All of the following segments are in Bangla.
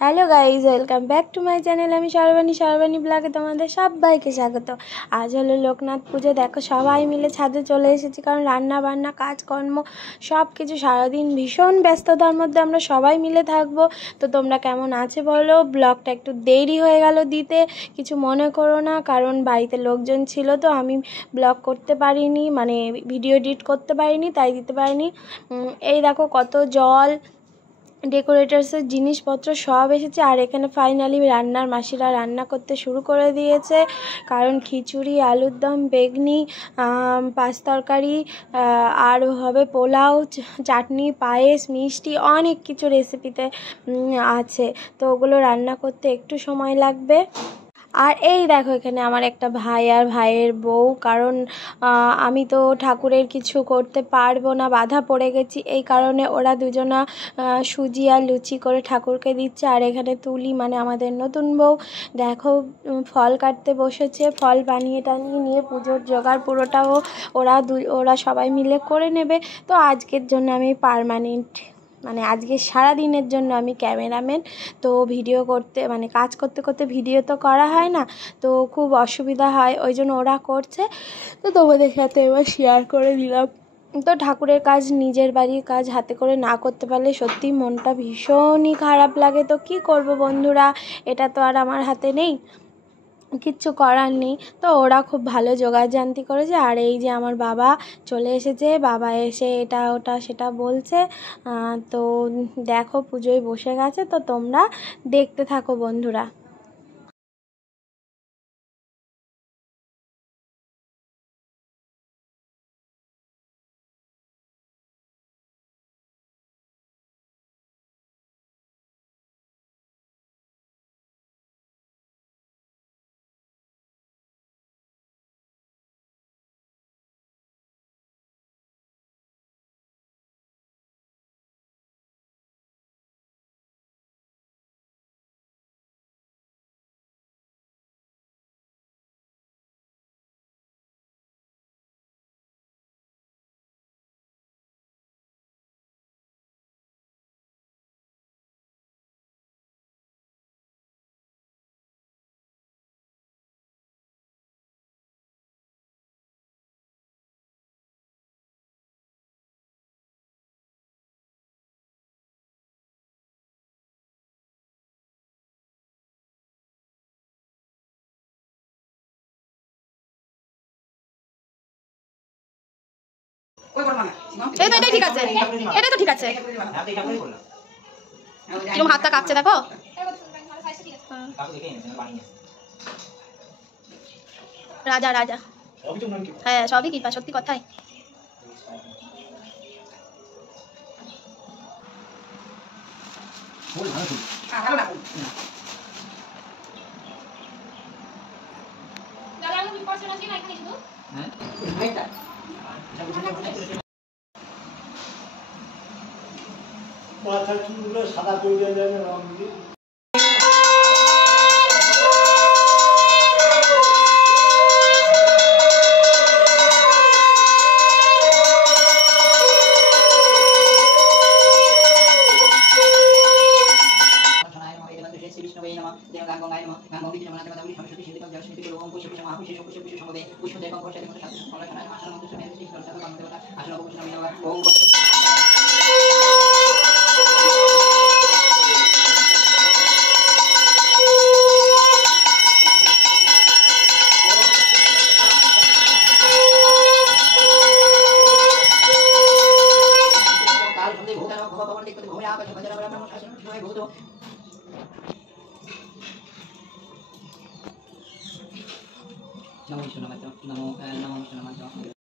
Hello guys, welcome back to my channel. আমি সর্বাণী ব্লগে তোমাদের সবাইকে স্বাগত। আজ হলো লোকনাথ পুজো। দেখো সবাই মিলে ছাদে চলে এসেছি, কারণ রান্না বান্না কাজকর্ম সব কিছু সারাদিন ভীষণ ব্যস্ততার মধ্যে আমরা সবাই মিলে থাকবো। তো তোমরা কেমন আছো বলো। ব্লগটা একটু দেরি হয়ে গেল দিতে, কিছু মনে করো না, কারণ বাড়িতে লোকজন ছিল তো আমি ব্লগ করতে পারিনি, মানে ভিডিও এডিট করতে পারিনি, তাই দিতে পারিনি। এই দেখো কত জল, ডেকোরেটার্সের জিনিসপত্র সব এসেছে। আর এখানে ফাইনালি মাসিরা রান্না করতে শুরু করে দিয়েছে, কারণ খিচুড়ি, আলুর দম, বেগনি, পাঁচ তরকারি, আর হবে পোলাও, চাটনি, পায়েস, মিষ্টি, অনেক কিছু রেসিপিতে আছে। তো ওগুলো রান্না করতে একটু সময় লাগবে। আর এই দেখো এখানে আমার একটা ভাই আর ভাইয়ের বউ, কারণ আমি তো ঠাকুরের কিছু করতে পারবো না, বাধা পড়ে গেছি, এই কারণে ওরা দুজনা সুজি আর লুচি করে ঠাকুরকে দিচ্ছে। আর এখানে তুলি, মানে আমাদের নতুন বউ, দেখো ফল কাটতে বসেছে, ফল বানিয়ে টানিয়ে নিয়ে পুজোর জোগাড় পুরোটাও ওরা সবাই মিলে করে নেবে। তো আজকের জন্য আমি পার্মানেন্ট, মানে আজকে সারা দিনের জন্য আমি ক্যামেরাম্যান। তো ভিডিও করতে, মানে কাজ করতে করতে ভিডিও তো করা হয় না, তো খুব অসুবিধা হয়, ওই জন্য ওরা করছে। তো তোমাদের সাথে এবার শেয়ার করে দিলাম। তো ঠাকুরের কাজ, নিজের বাড়ির কাজ হাতে করে না করতে পারলে সত্যি মনটা ভীষণই খারাপ লাগে। তো কি করব বন্ধুরা, এটা তো আর আমার হাতে নেই, কিচ্ছু করার নেই। তো ওরা খুব ভালো জোগাড়জান্তি করেছে। আর এই যে আমার বাবা চলে এসেছে, বাবা এসে এটা ওটা সেটা বলছে। তো দেখো পুজোয় বসে গেছে, তো তোমরা দেখতে থাকো বন্ধুরা। এটাই ঠিক আছে, এটা তো ঠিক আছে। কিরকম হাতটা কাঁপছে দেখো। রাজা রাজা, হ্যাঁ সবই কৃপা, সত্যি কথাই। মাথার চুলগুলো সাদা করে দেয় রং দিয়ে। नमो विष्णु नमो नमो विष्णु नमः।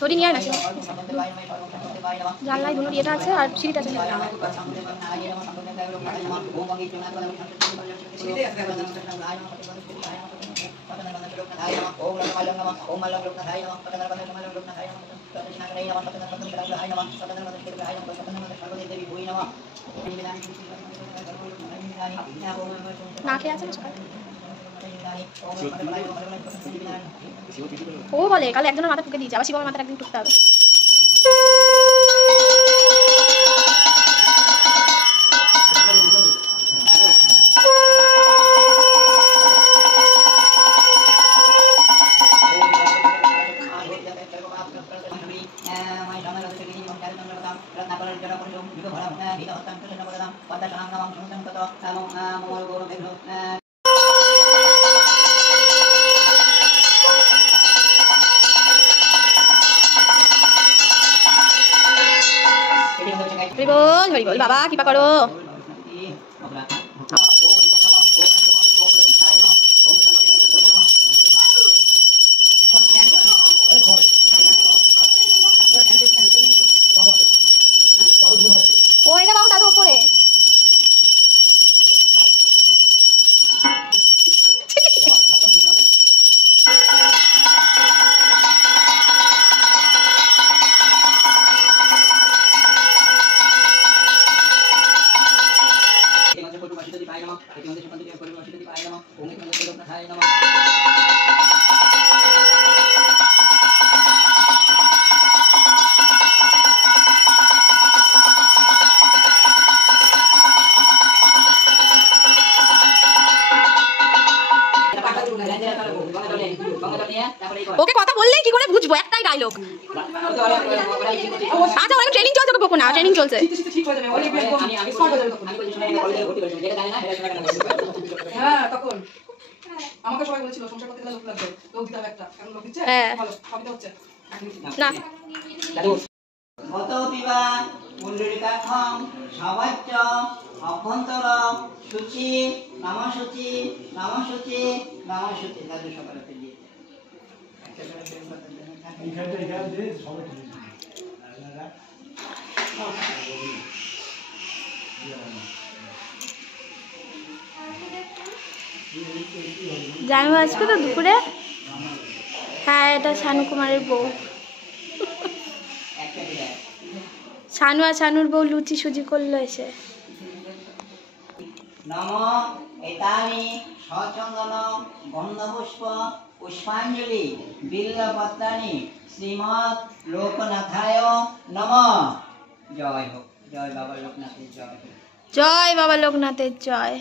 ধরি নিয়ে আসে জানলায় ধুনুর ইয়েটা আছে আর সিঁড়িটা আছে। না খেয়ে আছে ও বলে কাল একজনের মাথা টুকে দিয়েছে, আবার শিবমের মাথাটা একদিন টুকতে হবে। হরি বল বাবা কৃপা করো। ওইটা বাবু দাদু উপরে ওকে কথা বললেই কি করে বুঝবো, একটাই ডায়লগ। আচ্ছা অনেক ট্রেনিং চলছে, ওকে বকো না, ট্রেনিং চলছে। হ্যাঁ তখন আমাকে সবাই বলেছিল সংসার করতে গেলে লোক লাগবে, লোক দিতে হবে একটা, কারণ লোক দিচ্ছে ভালো সবই তো হচ্ছে না। গত পিবা পুণ্ডরিকাক্ষং সবাচ্য অভ্যন্তর সূচি নামসূচি নামসূচি নামসূচি দাদু সকালে দিয়ে জামাই আসবে তো দুপুরে। হ্যাঁ এটা শানু কুমারের বউ, শানু আর শানুর বউ লুচি সুজি করলো এসে। নম এতানি সচন্দন গন্ধপুষ্প পুষ্পাঞ্জলি বিল্লপত্রাণি শ্রীমৎ লোকনাথায় নম। জয় হোক, জয় বাবা লোকনাথের জয়। জয় বাবা লোকনাথের জয়।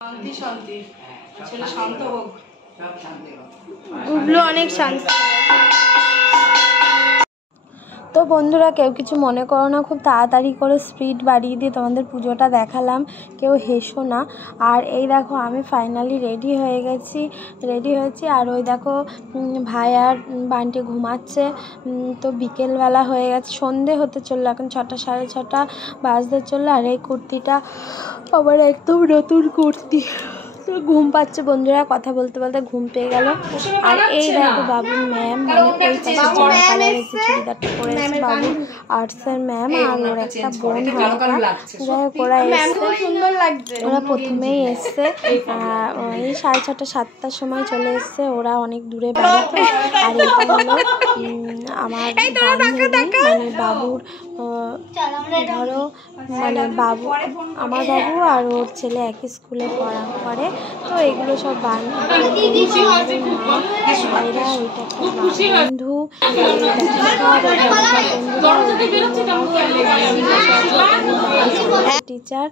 শান্তি শান্তি, ছেলে শান্ত হোক, সব শান্তি হোক। গুবলু অনেক শান্তি। তো বন্ধুরা কেউ কিছু মনে করো না, খুব তাড়াতাড়ি করে স্পিড বাড়িয়ে দিয়ে তোমাদের পুজোটা দেখালাম, কেউ হেসো না। আর এই দেখো আমি ফাইনালি রেডি হয়েছি আর ওই দেখো ভাই আর বান্টি ঘুমাচ্ছে। তো বিকেলবেলা হয়ে গেছে, সন্ধে হতে চললো, এখন 6টা 6:30 বাজতে চললো। আর এই কুর্তিটা আবার একদম নতুন কুর্তি। তো ঘুম পাচ্ছে বন্ধুরা, কথা বলতে বলতে ঘুম পেয়ে গেল। আর এই দেখো বাবুর ম্যাম, মানে ওই পাশে জাম কালারের যে চুড়িদারটা পরেছে বাবু আর্টসের ম্যাম, আর ওর একটা বোন হয়। ওরা এসছে, ওরা প্রথমেই এসছে এই 6:30 7টার সময় চলে এসছে। ওরা অনেক দূরে বাড়ি তো। আর এটা হলো আমার বান্ধবী, মানে বাবুর ধরো মানে বাবু আমার বাবু আর ওর ছেলে একই স্কুলে পড়া করে, তো এগুলো সব ভাইরা, ওইটা বন্ধু, টিচার,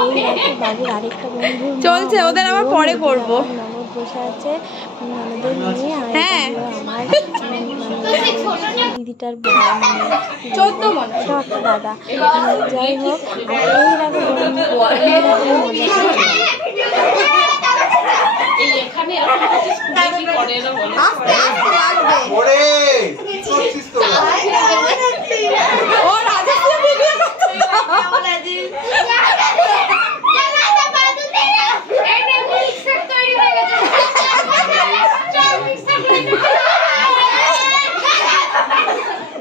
আর এই বাবুর আরেকটা বন্ধু চলছে, ওদের আবার পরে করবো। ননদ বসে আছে, ননদের নিয়ে আর আমার দিদিটার একটা দাদা। যাই হোক, আর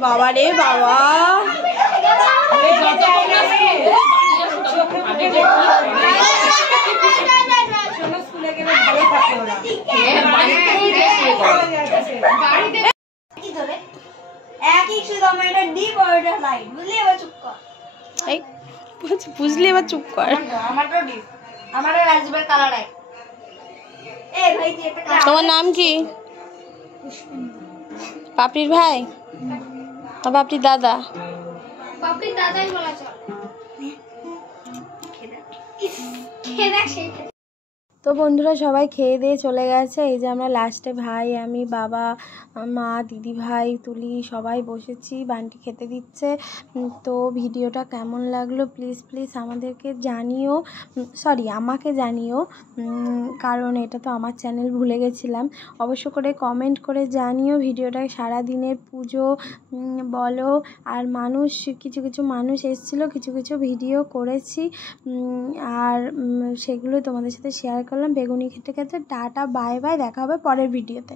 বাবা রে বাবা, বুঝলি এবার চুপ কর। তোমার নাম কি? পাপড়ির ভাই না পাপড়ির দাদা? পাপড়ির দাদাই বলা চল। তো বন্ধুরা সবাই খেয়ে দিয়ে চলে গেছে। এই যে আমরা লাস্টে ভাই, আমি, বাবা, মা, দিদি ভাই, তুলি সবাই বসেছি, বান্টি খেতে দিচ্ছে। তো ভিডিওটা কেমন লাগলো প্লিজ আমাদেরকে জানিও, আমাকে জানিও, কারণ এটা তো আমার চ্যানেল, ভুলে গেছিলাম। অবশ্য করে কমেন্ট করে জানিও ভিডিওটা। সারাদিনের পুজো বলো, আর কিছু মানুষ এসেছিলো, কিছু ভিডিও করেছি, আর সেগুলো তোমাদের সাথে শেয়ার করলাম। বেগুনি খেতে খেতে টাটা, বাই বাই, দেখা হবে পরের ভিডিওতে।